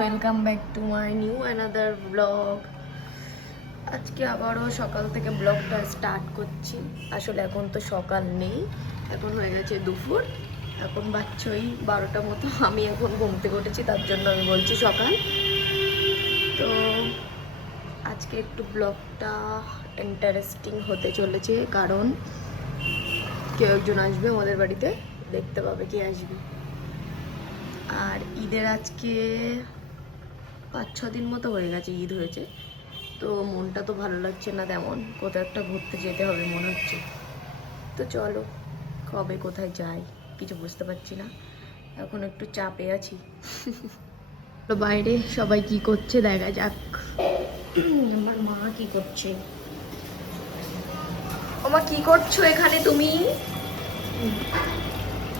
Welcome back to my new another blog. আজকে আবারও সকাল থেকে ব্লগটা স্টার্ট করছি। আসলে এখন তো সকাল নেই, এখন হয়ে গেছে দুপুর, এখন বাচ্চা ওই 12টা মতো। আমি এখন ঘুম থেকে উঠেছি, তার জন্য আমি বলছি সকাল। তো আজকে একটু ব্লগটা ইন্টারেস্টিং হতে চলেছে, কারণ কেউ একজন আসবে আমাদের বাড়িতে, দেখতে পাবে কে আসবে। আর ঈদের আজকে 5-6 দিন মতো হয়ে গেছে, ঈদ হয়েছে। তো মনটা তো ভালো লাগছে না তেমন, কোথাও একটা ঘুরতে যেতে হবে মনে হচ্ছে। তো চলো, কবে কোথায় যাই কিছু বুঝতে পারছি না, এখন একটু চাপে আছি। তো বাইরে সবাই কি করছে দেখা যাক। আমার মা কি করছে। ওমা কি করছো এখানে তুমি?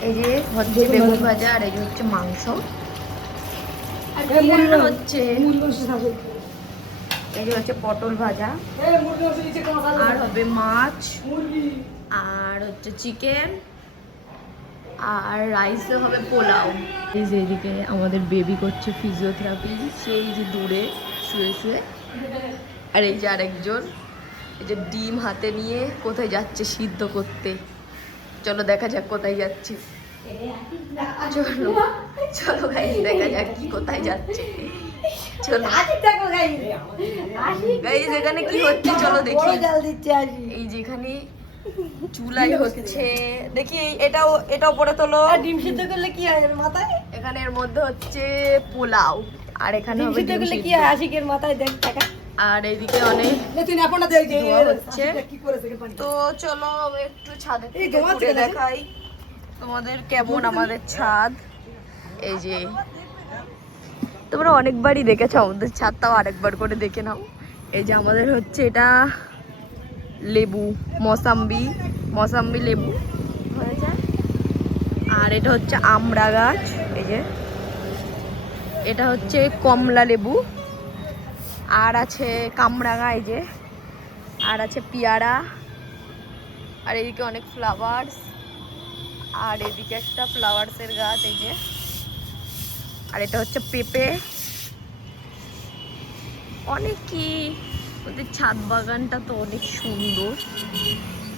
এই যে হচ্ছে বেগুন ভাজা, আর এই যে হচ্ছে মাংস, আর কি রান্না হচ্ছে, এই যে হচ্ছে পটল ভাজা, আর হবে মাছ, আর হচ্ছে চিকেন, আর রাইসে হবে পোলাও। এই যে এদিকে আমাদের বেবি করছে ফিজিওথেরাপি, সেই যে দূরে শুয়ে শুয়ে। আর এই যে আরেকজন, এই যে ডিম হাতে নিয়ে কোথায় যাচ্ছে সিদ্ধ করতে। চলো দেখা যাক কোথায় যাচ্ছে। চলো চলো গাইস, দেখা যাক কি কোথায় যাচ্ছে। চলো গাইস, এখানে কি হচ্ছে চলো দেখি। এই যেখানে চুলাই হচ্ছে, দেখি এটা উপরে তোলো। ডিম সিদ্ধ করলে কি হয় মাথায়? এখানে এর মধ্যে হচ্ছে পোলাও, আর এখানে ডিম হবে সিদ্ধ ডিম করলে কি সিদ্ধ। হয় আশিকের মাথায় দেখ টাকা। আর এইদিকে অনেক তুই না পড়া দেখ ধোয়া হচ্ছে। কি করেছে পানি। তো চলো একটু ছাদে এই থেকে ধোয়া ঘুরে হচ্ছে না? দেখাই তোমাদের কেমন আমাদের ছাদ। এই যে তোমরা অনেকবারই দেখেছো আমাদের ছাদটাও, আরেকবার করে দেখে নাও। এই যে আমাদের হচ্ছে এটা লেবু, মৌসাম্বি লেবু হয়েছে। আর এটা হচ্ছে আমড়া গাছ, এই যে এটা হচ্ছে কমলা লেবু, আর আছে কামরাঙা, এই যে আর আছে পেয়ারা, আর এদিকে অনেক ফ্লাওয়ার্স, আর এদিকে একটা ফ্লাওয়ার্সের গাছ, এই যে। আর এটা হচ্ছে পেঁপে, অনেকই। ওদের ছাদ বাগানটা তো অনেক সুন্দর,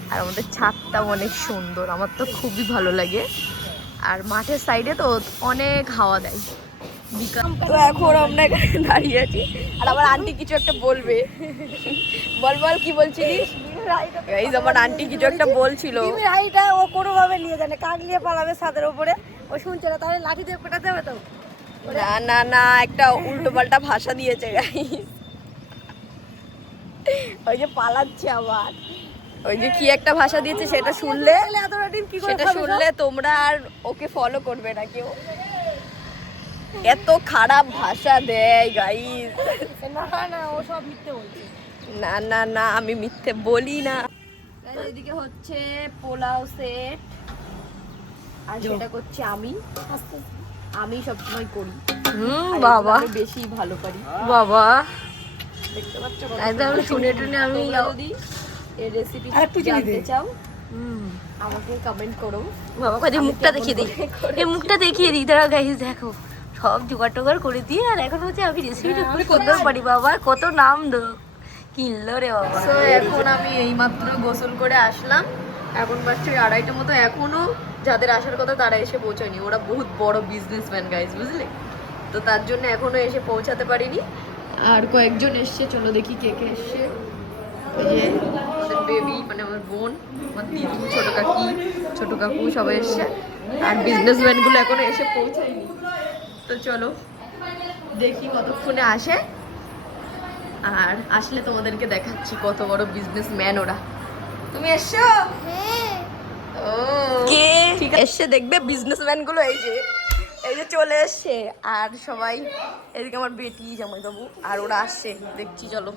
আর আমাদের ছাদটাও অনেক সুন্দর, আমার তো খুবই ভালো লাগে। আর মাঠের সাইডে তো অনেক হাওয়া দেয় বিকাল। তো এখন আমরা এখানে দাঁড়িয়ে আছি, আর আমার আন্টি কিছু একটা বলবে। বল বল, কি বলছিলিস? এই আমার আন্টি কিছু একটা বলছিল। ডিমের হাড়িটা ও কোনোভাবে নিয়ে যায় না, কাকলিয়ে পালাবে ছাদের উপরে, ও শুনছে না, তাহলে লাঠি দিয়ে পেটাতে হবে তো। না না না, একটা উল্টো পাল্টা ভাষা দিয়েছে গাইস, ওই যে পালাচ্ছে আবার। ওই যে কি একটা ভাষা দিয়েছে, সেটা শুনলে, এতটা ডিম কি করে সেটা খাবে শুনলে তোমরা আর ওকে ফলো করবে না কেউ। এত খারাপ ভাষা দেয় গাইস। সব? না না, ও সব মিথ্যে বলছে। না না না, আমি মিথ্যে বলি না। এদিকে হচ্ছে পোলাও সেট, আর সেটা করছি আমি সবসময় করি। বাবা বেশি ভালো পারি বাবা, দেখতে পাচ্ছ? একদম শুনে টুনে আমি এই রেসিপি জানতে চাও, আমাকে কমেন্ট করো। বাবা কদি মুখটা দেখিয়ে দিই, এই মুখটা দেখিয়ে দিই, দাঁড়াও গাইস দেখো, সব জোগাড় টোগাড় করে দিয়ে, আর এখন হচ্ছে আমি রেসিপিটা খুব সুন্দর পারি। বাবা কত নাম দো কিনলো রে বাবা। তো এখন আমি এইমাত্র গোসল করে আসলাম, এখন বাচ্চা 2:30 মতো। এখনো যাদের আসার কথা তারা এসে পৌঁছায়নি, ওরা বহুত বড় বিজনেসম্যান গাইস, বুঝলে? তো তার জন্য এখনো এসে পৌঁছাতে পারিনি। আর কয়েকজন এসছে, চলো দেখি কে কে এসছে। ওই যে আমাদের বেবি, মানে আমার বোন, আমার দিদি, ছোট কাকু সবাই এসছে। আর বিজনেসম্যানগুলো এখনো এসে পৌঁছায়নি। তো চলো দেখি কতক্ষণে আসে, আর আসলে তোমাদেরকে দেখাচ্ছি কত বড় বিজনেসম্যান ওরা। তুমি এসছো? ও কে ঠিক এসছে দেখবে বিজনেসম্যান গুলো, এই যে চলে এসছে। আর সবাই এদিকে আমার বেটি, জামাই বাবু, আর ওরা আসছে দেখছি, চলো।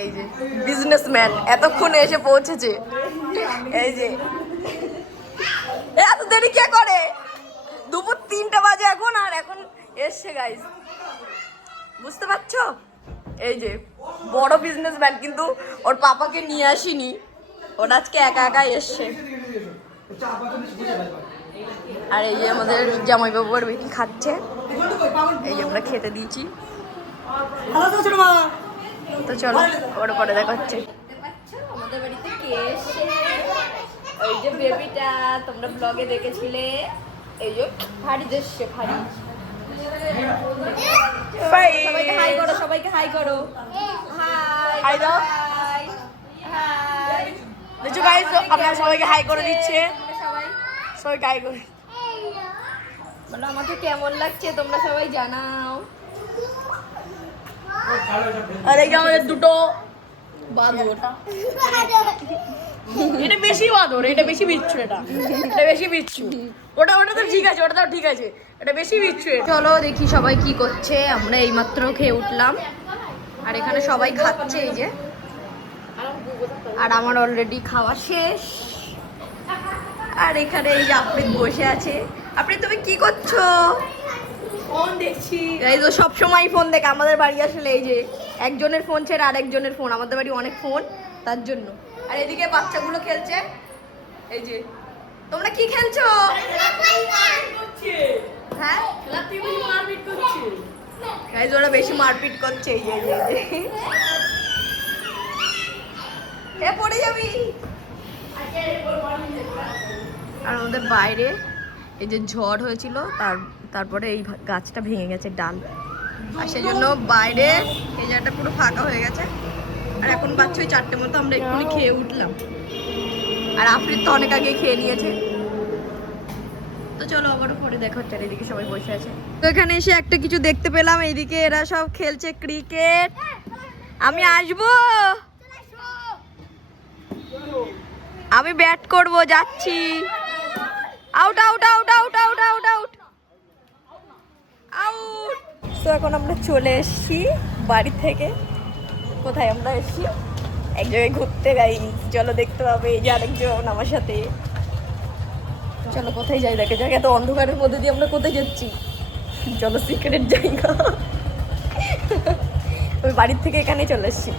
এই যে বিজনেসম্যান এতক্ষণে এসে পৌঁছেছে, এই যে। এত দেরি কে করে? দুপুর 3টা বাজে এখন, আর এখন এসছে গাইস, বুঝতে পারছো? এই যে বড় বিজনেসম্যান, কিন্তু ওর পাপাকে নিয়ে আসিনি, ওর আজকে একা একা এসছে। আর এই যে আমাদের জামাইবাবু আর বেটি খাচ্ছে, এই যে আমরা খেতে দিয়েছি। তো চলো ওর পরে দেখা হচ্ছে। আমাদের বাড়িতে কে এসে, এই যে বেবিটা তোমরা ব্লগে দেখেছিলে, এই যে ফারিদ এসছে। ফারিদ সবাইকে হাই করো, সবাইকে হাই করো, হাই দাও, হাই। দেখো গাইস আপনারা সবাইকে হাই করে দিচ্ছে, সবাইকে হাই করে। বলো আমাকে কেমন লাগছে তোমরা সবাই জানাও। আর এই যে আমাদের দুটো বাদর, এটা বেশি বাদর, এটা বেশি বিচ্ছু, এটা বেশি বিচ্ছু। ওটা তো ঠিক আছে, ওটা তো ঠিক আছে, এটা বেশি বিচ্ছু। চলো দেখি সবাই কি করছে। আমরা এইমাত্র খেয়ে উঠলাম আর এখানে সবাই খাচ্ছে এই যে, আর আমার অলরেডি খাওয়া শেষ। আর এখানে এই যে আফ্রিদ বসে আছে। আফ্রিদ তুমি কি করছো? ফোন দেখছি। এই তো সব সময় ফোন দেখে আমাদের বাড়ি আসলে এই যে একজনের ফোন ছেড়ে আরেকজনের ফোন, আমাদের বাড়ি অনেক ফোন তার জন্য। আর এদিকে বাচ্চাগুলো খেলছে, এই যে তোমরা কি খেলছো? হ্যাঁ গাইস ওরা বেশি মারপিট করছে, এই যে এ পড়ে যাবি। আর আমাদের বাইরে এই যে ঝড় হয়েছিল তারপরে এই গাছটা ভেঙে গেছে ডাল, আর সেই জন্য বাইরে এই জায়গাটা পুরো ফাঁকা হয়ে গেছে। আর এখন বাচ্চা ওই 4টে মতো আমরা এক্ষুনি খেয়ে উঠলাম, আর আফ্রিদ তো অনেক আগে খেয়ে নিয়েছে। তো চলো আবারও পরে দেখা হচ্ছে। এদিকে সবাই বসে আছে। তো এখানে এসে একটা কিছু দেখতে পেলাম, এইদিকে এরা সব খেলছে ক্রিকেট। আমি আসবো, আমি ব্যাট করব, যাচ্ছি। Out out out out out out out out. তো এখন আমরা চলে এসেছি বাড়ি থেকে। কোথায় আমরা এসেছি? এক জায়গায় ঘুরতে যাই, চলো দেখতে পাবে। এই যে আরেকজন আমার সাথে। চলো কোথায় যাই দেখে যাক, এত অন্ধকারের মধ্যে দিয়ে আমরা কোথায় যাচ্ছি? চলো সিক্রেট জায়গা। আমি বাড়ির থেকে এখানে চলে এসেছি,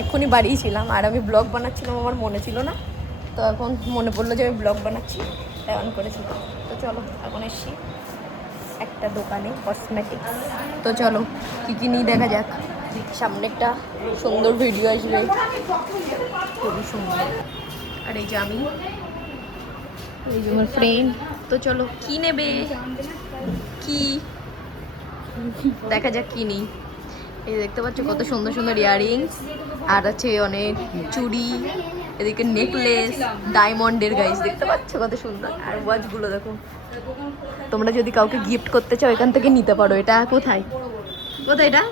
এক্ষুনি বাড়িই ছিলাম। আর আমি ব্লগ বানাচ্ছিলাম, আমার মনে ছিল না, তো এখন মনে পড়লো যে আমি ব্লগ বানাচ্ছি, তাই অন করেছিলাম। তো চলো এখন এসছি একটা দোকানে কসমেটিক্স। তো চলো কী কী নিয়ে দেখা যাক। সামনে একটা সুন্দর ভিডিও আসবে, খুবই সুন্দর। আর এই যে আমি, এই যে আমার ফ্রেন্ড। তো চলো কি নেবে, কি দেখা যাক কি নেই। এই দেখতে পাচ্ছ কত সুন্দর সুন্দর ইয়াররিংস, আর আছে অনেক চুড়ি, এদিকে নেকলেস ডায়মন্ডের, গাইস দেখতে পাচ্ছ কত সুন্দর। আর ওয়াচগুলো দেখো, তোমরা যদি কাউকে গিফট করতে চাও এখান থেকে নিতে পারো। এটা কোথায় কোথায় এটা?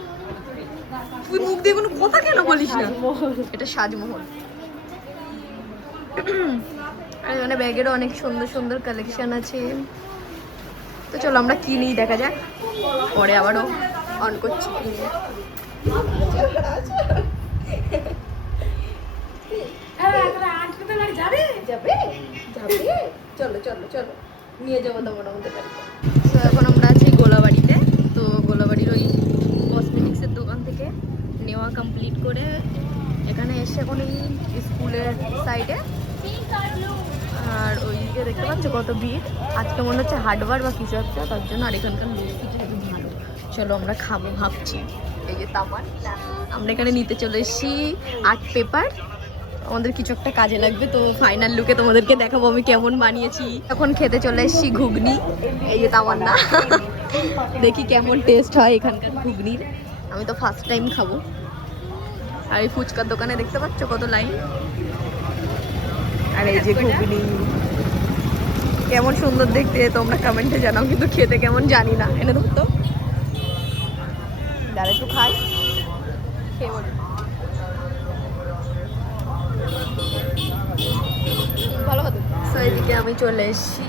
তুই মুখ দিয়ে কোনো কথা কেন বলিস না? এটা সাজমহল। আর এখানে ব্যাগেরও অনেক সুন্দর সুন্দর কালেকশন আছে। তো চলো আমরা কিনি, দেখা যাক, পরে আবারও অন করছি। চলো চলো চলো নিয়ে যাবো তোমার আমাদের বাড়িতে। তো এখন আমরা আছি গোলাবাড়িতে। তো গোলাবাড়ির ওই কসমেটিক্সের দোকান থেকে নেওয়া কমপ্লিট করে এখানে এসে এখন এই স্কুলের সাইডে, আর ওইদিকে দেখতে পাচ্ছ কত ভিড়। আজকে মনে হচ্ছে হাটবার বা কিছু একটা, তার জন্য। আর এখানকার কিছু ভালো। চলো আমরা খাবো ভাবছি। এই যে তামান, আমরা এখানে নিতে চলে এসেছি আর্ট পেপার। আমাদের কিছু একটা কাজে লাগবে, তো ফাইনাল লুকে তোমাদেরকে দেখাবো আমি কেমন বানিয়েছি। এখন খেতে চলে এসেছি ঘুগনি, এই যে তামান্না। দেখি কেমন টেস্ট হয় এখানকার ঘুগনির, আমি তো ফার্স্ট টাইম খাবো। আর এই ফুচকার দোকানে দেখতে পাচ্ছ কত লাইন। আর এই যে ঘুগনি কেমন সুন্দর দেখতে, তোমরা কমেন্টে জানাও, কিন্তু খেতে কেমন জানি না। এনে ধরতো যারা একটু খাই, খেয়ে বলি ভালো হতো। তো এদিকে আমি চলে এসেছি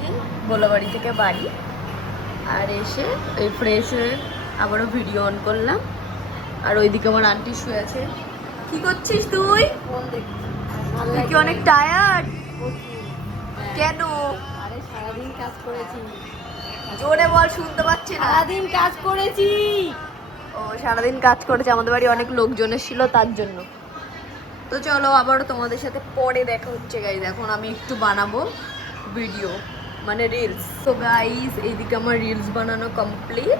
গোলাবাড়ি থেকে বাড়ি, আর এসে ওই ফ্রেশ হয়ে আবারও ভিডিও অন করলাম। আর ওইদিকে আমার আন্টি শুয়ে আছে। কি করছিস তুই? তুই কি অনেক টায়ার্ড? কেন? আরে সারাদিন কাজ করেছি। জোরে বল, শুনতে পাচ্ছি না। সারাদিন কাজ করেছি। ও সারাদিন কাজ করেছে, আমাদের বাড়ি অনেক লোকজন ছিল তার জন্য। তো চলো আবারও তোমাদের সাথে পরে দেখা হচ্ছে গাইজ। এখন আমি একটু বানাবো ভিডিও, মানে রিলস। তো গাইস এইদিকে আমার রিলস বানানো কমপ্লিট,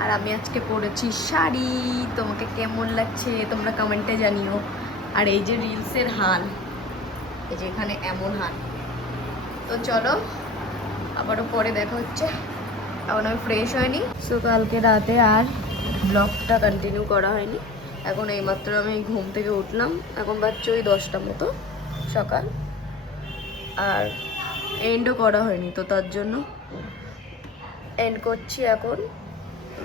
আর আমি আজকে পরেছি শাড়ি। তোমাকে কেমন লাগছে তোমরা কমেন্টে জানিও। আর এই যে রিলসের হাল, এই যে এখানে এমন হাল। তো চলো আবারও পরে দেখা হচ্ছে, এখন আমি ফ্রেশ হয়নি। সো কালকে রাতে আর ব্লগটা কন্টিনিউ করা হয়নি। এখন এইমাত্র আমি ঘুম থেকে উঠলাম, এখন বাজছে ওই 10টা মতো সকাল, আর এন্ডও করা হয়নি। তো তার জন্য এন্ড করছি এখন।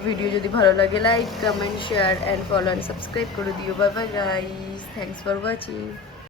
ভিডিও যদি ভালো লাগে like comment share and follow and subscribe করে দিও। Bye bye guys, thanks for watching.